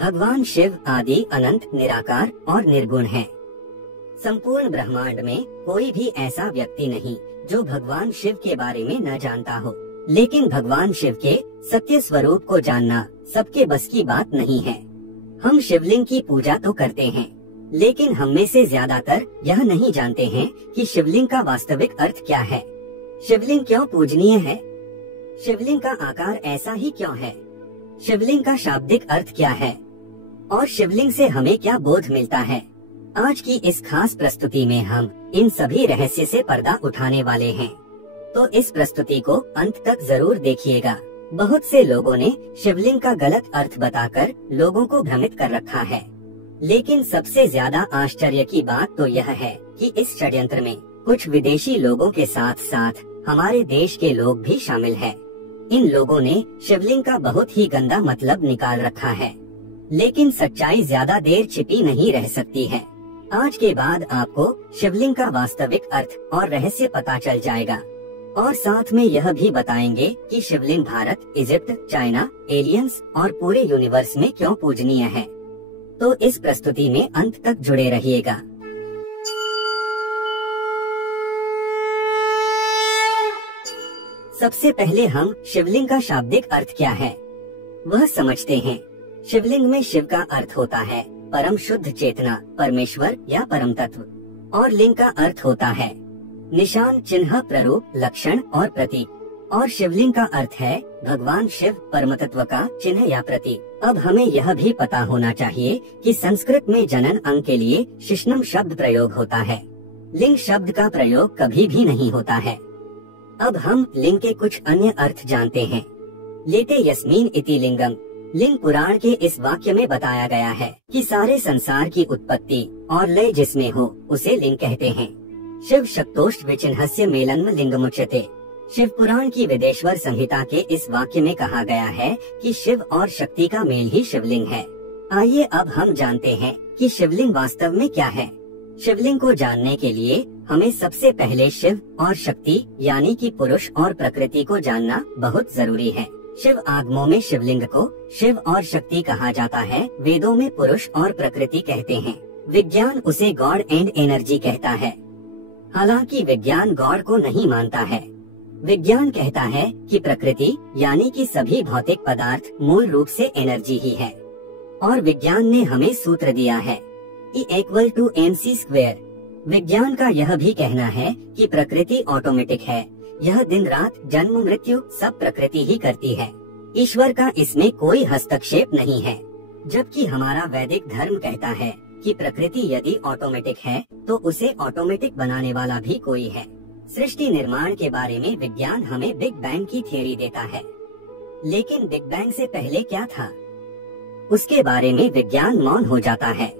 भगवान शिव आदि अनंत निराकार और निर्गुण हैं। संपूर्ण ब्रह्मांड में कोई भी ऐसा व्यक्ति नहीं जो भगवान शिव के बारे में न जानता हो, लेकिन भगवान शिव के सत्य स्वरूप को जानना सबके बस की बात नहीं है। हम शिवलिंग की पूजा तो करते हैं, लेकिन हम में से ज्यादातर यह नहीं जानते हैं कि शिवलिंग का वास्तविक अर्थ क्या है। शिवलिंग क्यों पूजनीय है? शिवलिंग का आकार ऐसा ही क्यों है? शिवलिंग का शाब्दिक अर्थ क्या है और शिवलिंग से हमें क्या बोध मिलता है? आज की इस खास प्रस्तुति में हम इन सभी रहस्य से पर्दा उठाने वाले हैं, तो इस प्रस्तुति को अंत तक जरूर देखिएगा। बहुत से लोगों ने शिवलिंग का गलत अर्थ बताकर लोगों को भ्रमित कर रखा है, लेकिन सबसे ज्यादा आश्चर्य की बात तो यह है कि इस षड्यंत्र में कुछ विदेशी लोगों के साथ साथ हमारे देश के लोग भी शामिल हैं। इन लोगों ने शिवलिंग का बहुत ही गंदा मतलब निकाल रखा है, लेकिन सच्चाई ज्यादा देर छिपी नहीं रह सकती है। आज के बाद आपको शिवलिंग का वास्तविक अर्थ और रहस्य पता चल जाएगा, और साथ में यह भी बताएंगे कि शिवलिंग भारत, इजिप्ट, चाइना, एलियंस और पूरे यूनिवर्स में क्यों पूजनीय है। तो इस प्रस्तुति में अंत तक जुड़े रहिएगा। सबसे पहले हम शिवलिंग का शाब्दिक अर्थ क्या है वह समझते हैं। शिवलिंग में शिव का अर्थ होता है परम शुद्ध चेतना, परमेश्वर या परम तत्व, और लिंग का अर्थ होता है निशान, चिन्ह, प्ररूप, लक्षण और प्रतीक, और शिवलिंग का अर्थ है भगवान शिव परम तत्व का चिन्ह या प्रतीक। अब हमें यह भी पता होना चाहिए कि संस्कृत में जनन अंग के लिए शिश्नम शब्द प्रयोग होता है, लिंग शब्द का प्रयोग कभी भी नहीं होता है। अब हम लिंग के कुछ अन्य अर्थ जानते हैं। लेते यस्मीन इति लिंगम। लिंग पुराण के इस वाक्य में बताया गया है कि सारे संसार की उत्पत्ति और लय जिसमें हो उसे लिंग कहते हैं। शिव शक्तोष्ट विचिन्हस्य मेलन्म लिंगमुच्यते। शिव पुराण की वेदेश्वर संहिता के इस वाक्य में कहा गया है कि शिव और शक्ति का मेल ही शिवलिंग है। आइए अब हम जानते हैं कि शिवलिंग वास्तव में क्या है। शिवलिंग को जानने के लिए हमें सबसे पहले शिव और शक्ति यानी कि पुरुष और प्रकृति को जानना बहुत जरूरी है। शिव आगमों में शिवलिंग को शिव और शक्ति कहा जाता है, वेदों में पुरुष और प्रकृति कहते हैं। विज्ञान उसे गॉड एंड एनर्जी कहता है, हालांकि विज्ञान गॉड को नहीं मानता है। विज्ञान कहता है कि प्रकृति यानी कि सभी भौतिक पदार्थ मूल रूप से एनर्जी ही है, और विज्ञान ने हमें सूत्र दिया है E=mc²। विज्ञान का यह भी कहना है कि प्रकृति ऑटोमेटिक है, यह दिन रात जन्म मृत्यु सब प्रकृति ही करती है, ईश्वर का इसमें कोई हस्तक्षेप नहीं है। जबकि हमारा वैदिक धर्म कहता है कि प्रकृति यदि ऑटोमेटिक है तो उसे ऑटोमेटिक बनाने वाला भी कोई है। सृष्टि निर्माण के बारे में विज्ञान हमें बिग बैंग की थ्योरी देता है, लेकिन बिग बैंग से पहले क्या था उसके बारे में विज्ञान मौन हो जाता है।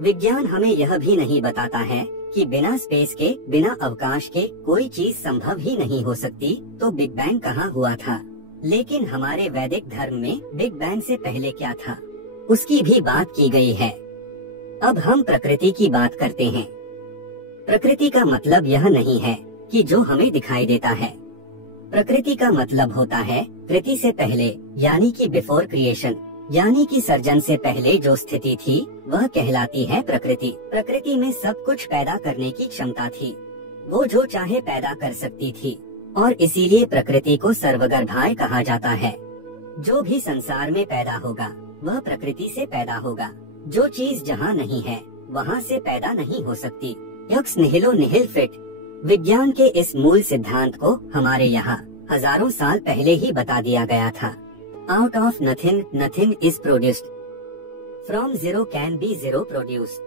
विज्ञान हमें यह भी नहीं बताता है कि बिना स्पेस के, बिना अवकाश के कोई चीज संभव ही नहीं हो सकती, तो बिग बैंग कहाँ हुआ था। लेकिन हमारे वैदिक धर्म में बिग बैंग से पहले क्या था उसकी भी बात की गई है। अब हम प्रकृति की बात करते हैं। प्रकृति का मतलब यह नहीं है कि जो हमें दिखाई देता है। प्रकृति का मतलब होता है कृति से पहले यानी कि बिफोर क्रिएशन, यानी कि सर्जन से पहले जो स्थिति थी वह कहलाती है प्रकृति। प्रकृति में सब कुछ पैदा करने की क्षमता थी, वो जो चाहे पैदा कर सकती थी, और इसीलिए प्रकृति को सर्वगर्भाय कहा जाता है। जो भी संसार में पैदा होगा वह प्रकृति से पैदा होगा। जो चीज जहाँ नहीं है वहाँ से पैदा नहीं हो सकती। X निहिलो निहिल fit. विज्ञान के इस मूल सिद्धांत को हमारे यहाँ हजारों साल पहले ही बता दिया गया था। Out of nothing, nothing is produced. From zero can be zero produced.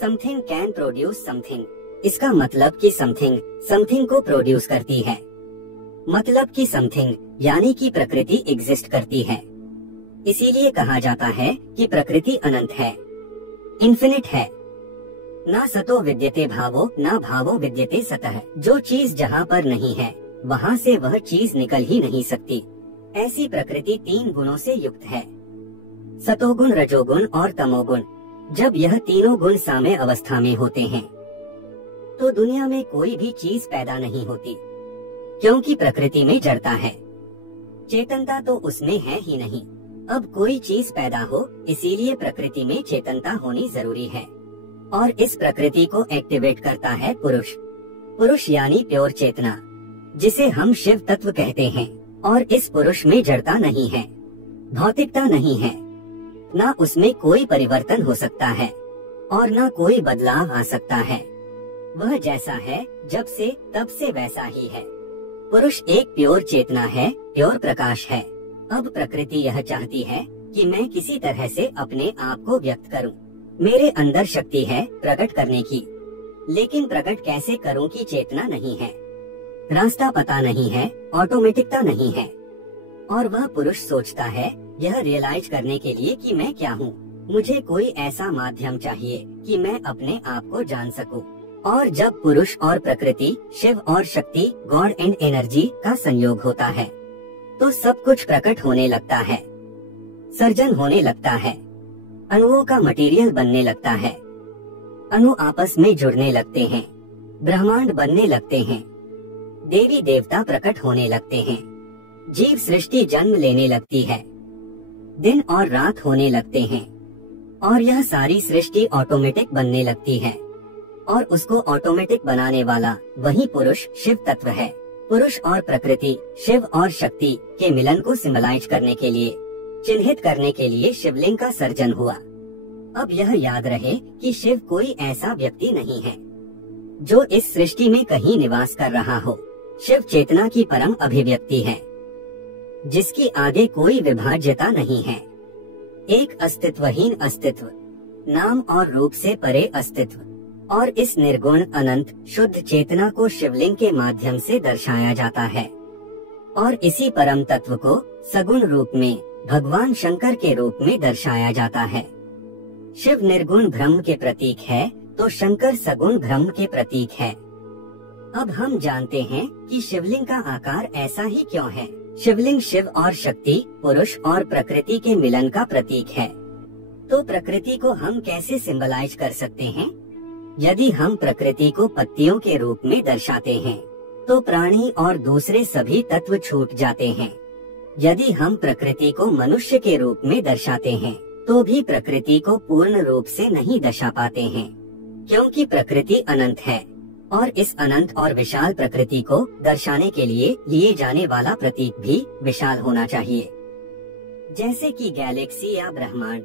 Something can produce something. इसका मतलब कि समथिंग को प्रोड्यूस करती है, मतलब कि समथिंग यानी कि प्रकृति एग्जिस्ट करती है। इसीलिए कहा जाता है कि प्रकृति अनंत है, इन्फिनिट है। ना सतो विद्यते भावो, ना भावो विद्यते सतः। जो चीज जहाँ पर नहीं है वहाँ से वह चीज निकल ही नहीं सकती। ऐसी प्रकृति 3 गुणों से युक्त है, सतोगुण, रजोगुण और तमोगुण। जब यह तीनों गुण साम्य अवस्था में होते हैं तो दुनिया में कोई भी चीज पैदा नहीं होती, क्योंकि प्रकृति में जड़ता है, चेतनता तो उसमें है ही नहीं। अब कोई चीज पैदा हो, इसीलिए प्रकृति में चेतनता होनी जरूरी है, और इस प्रकृति को एक्टिवेट करता है पुरुष। पुरुष यानी प्योर चेतना, जिसे हम शिव तत्व कहते हैं। और इस पुरुष में जड़ता नहीं है, भौतिकता नहीं है, ना उसमें कोई परिवर्तन हो सकता है और ना कोई बदलाव आ सकता है। वह जैसा है जब से तब से वैसा ही है। पुरुष एक प्योर चेतना है, प्योर प्रकाश है। अब प्रकृति यह चाहती है कि मैं किसी तरह से अपने आप को व्यक्त करूं। मेरे अंदर शक्ति है प्रकट करने की, लेकिन प्रकट कैसे करूं की चेतना नहीं है, रास्ता पता नहीं है, ऑटोमेटिकता नहीं है। और वह पुरुष सोचता है यह रियलाइज करने के लिए कि मैं क्या हूँ, मुझे कोई ऐसा माध्यम चाहिए कि मैं अपने आप को जान सकूं। और जब पुरुष और प्रकृति, शिव और शक्ति, गॉड एंड एनर्जी का संयोग होता है तो सब कुछ प्रकट होने लगता है, सर्जन होने लगता है, अणुओं का मटेरियल बनने लगता है, अणु आपस में जुड़ने लगते हैं, ब्रह्मांड बनने लगते हैं, देवी देवता प्रकट होने लगते हैं, जीव सृष्टि जन्म लेने लगती है, दिन और रात होने लगते हैं, और यह सारी सृष्टि ऑटोमेटिक बनने लगती है। और उसको ऑटोमेटिक बनाने वाला वही पुरुष शिव तत्व है। पुरुष और प्रकृति, शिव और शक्ति के मिलन को सिम्बलाइज करने के लिए, चिन्हित करने के लिए शिवलिंग का सर्जन हुआ। अब यह याद रहे कि शिव कोई ऐसा व्यक्ति नहीं है जो इस सृष्टि में कहीं निवास कर रहा हो। शिव चेतना की परम अभिव्यक्ति है, जिसकी आगे कोई विभाज्यता नहीं है। एक अस्तित्वहीन अस्तित्व, नाम और रूप से परे अस्तित्व। और इस निर्गुण अनंत शुद्ध चेतना को शिवलिंग के माध्यम से दर्शाया जाता है। और इसी परम तत्व को सगुण रूप में भगवान शंकर के रूप में दर्शाया जाता है। शिव निर्गुण ब्रह्म के प्रतीक है तो शंकर सगुण ब्रह्म के प्रतीक है। अब हम जानते हैं कि शिवलिंग का आकार ऐसा ही क्यों है। शिवलिंग शिव और शक्ति, पुरुष और प्रकृति के मिलन का प्रतीक है। तो प्रकृति को हम कैसे सिंबलाइज कर सकते हैं? यदि हम प्रकृति को पत्तियों के रूप में दर्शाते हैं तो प्राणी और दूसरे सभी तत्व छूट जाते हैं। यदि हम प्रकृति को मनुष्य के रूप में दर्शाते हैं तो भी प्रकृति को पूर्ण रूप से नहीं दर्शा पाते हैं, क्योंकि प्रकृति अनंत है और इस अनंत और विशाल प्रकृति को दर्शाने के लिए जाने वाला प्रतीक भी विशाल होना चाहिए, जैसे कि गैलेक्सी या ब्रह्मांड।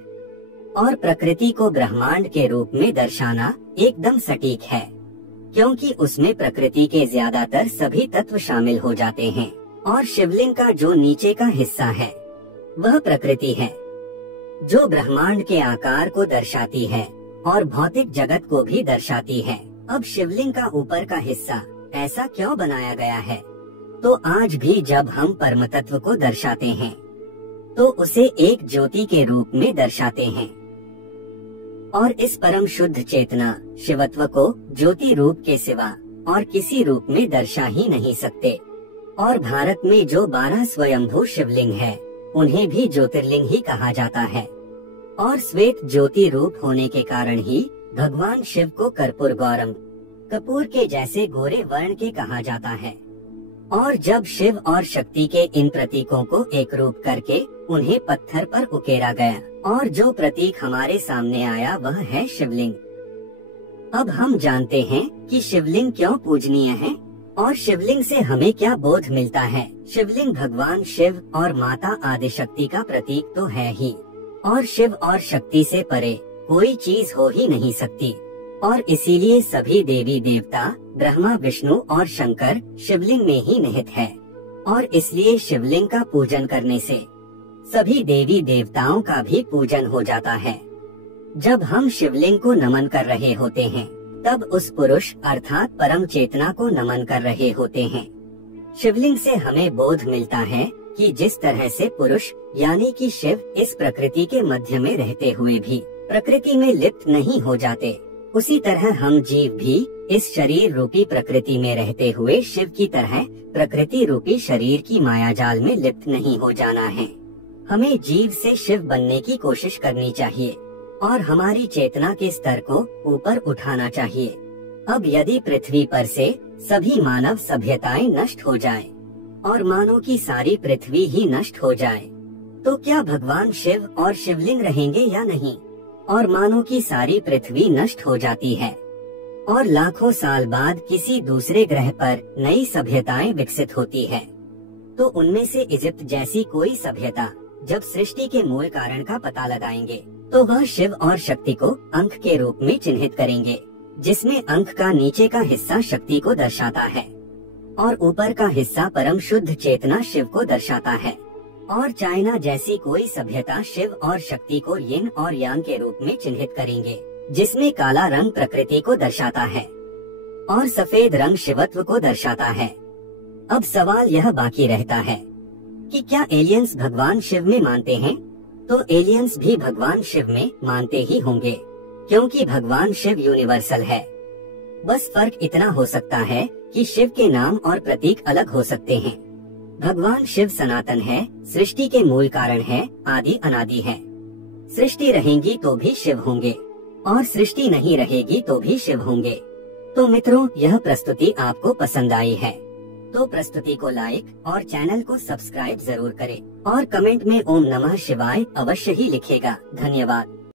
और प्रकृति को ब्रह्मांड के रूप में दर्शाना एकदम सटीक है, क्योंकि उसमें प्रकृति के ज्यादातर सभी तत्व शामिल हो जाते हैं। और शिवलिंग का जो नीचे का हिस्सा है वह प्रकृति है, जो ब्रह्मांड के आकार को दर्शाती है और भौतिक जगत को भी दर्शाती है। अब शिवलिंग का ऊपर का हिस्सा ऐसा क्यों बनाया गया है? तो आज भी जब हम परम तत्व को दर्शाते हैं तो उसे एक ज्योति के रूप में दर्शाते हैं। और इस परम शुद्ध चेतना शिवत्व को ज्योति रूप के सिवा और किसी रूप में दर्शा ही नहीं सकते। और भारत में जो 12 स्वयंभू शिवलिंग है उन्हें भी ज्योतिर्लिंग ही कहा जाता है। और श्वेत ज्योति रूप होने के कारण ही भगवान शिव को कर्पूर गौरम, कपूर के जैसे गोरे वर्ण के कहा जाता है। और जब शिव और शक्ति के इन प्रतीकों को एक रूप करके उन्हें पत्थर पर उकेरा गया और जो प्रतीक हमारे सामने आया वह है शिवलिंग। अब हम जानते हैं कि शिवलिंग क्यों पूजनीय है और शिवलिंग से हमें क्या बोध मिलता है। शिवलिंग भगवान शिव और माता आदिशक्ति का प्रतीक तो है ही, और शिव और शक्ति से परे कोई चीज हो ही नहीं सकती। और इसीलिए सभी देवी देवता, ब्रह्मा, विष्णु और शंकर शिवलिंग में ही निहित है। और इसलिए शिवलिंग का पूजन करने से सभी देवी देवताओं का भी पूजन हो जाता है। जब हम शिवलिंग को नमन कर रहे होते हैं तब उस पुरुष अर्थात परम चेतना को नमन कर रहे होते हैं। शिवलिंग से हमें बोध मिलता है कि जिस तरह से पुरुष यानी कि शिव इस प्रकृति के मध्य में रहते हुए भी प्रकृति में लिप्त नहीं हो जाते, उसी तरह हम जीव भी इस शरीर रूपी प्रकृति में रहते हुए शिव की तरह प्रकृति रूपी शरीर की मायाजाल में लिप्त नहीं हो जाना है। हमें जीव से शिव बनने की कोशिश करनी चाहिए और हमारी चेतना के स्तर को ऊपर उठाना चाहिए। अब यदि पृथ्वी पर से सभी मानव सभ्यताएं नष्ट हो जाएं और मानव की सारी पृथ्वी ही नष्ट हो जाए तो क्या भगवान शिव और शिवलिंग रहेंगे या नहीं? और मानो कि सारी पृथ्वी नष्ट हो जाती है और लाखों साल बाद किसी दूसरे ग्रह पर नई सभ्यताएं विकसित होती है, तो उनमें से इजिप्ट जैसी कोई सभ्यता जब सृष्टि के मूल कारण का पता लगाएंगे तो वह शिव और शक्ति को अंक के रूप में चिन्हित करेंगे, जिसमें अंक का नीचे का हिस्सा शक्ति को दर्शाता है और ऊपर का हिस्सा परम शुद्ध चेतना शिव को दर्शाता है। और चाइना जैसी कोई सभ्यता शिव और शक्ति को यिन और यांग के रूप में चिन्हित करेंगे, जिसमें काला रंग प्रकृति को दर्शाता है और सफेद रंग शिवत्व को दर्शाता है। अब सवाल यह बाकी रहता है कि क्या एलियंस भगवान शिव में मानते हैं? तो एलियंस भी भगवान शिव में मानते ही होंगे, क्योंकि भगवान शिव यूनिवर्सल है। बस फर्क इतना हो सकता है कि शिव के नाम और प्रतीक अलग हो सकते हैं। भगवान शिव सनातन है, सृष्टि के मूल कारण है, आदि अनादि है। सृष्टि रहेगी तो भी शिव होंगे और सृष्टि नहीं रहेगी तो भी शिव होंगे। तो मित्रों, यह प्रस्तुति आपको पसंद आई है तो प्रस्तुति को लाइक और चैनल को सब्सक्राइब जरूर करें और कमेंट में ओम नमः शिवाय अवश्य ही लिखिएगा। धन्यवाद।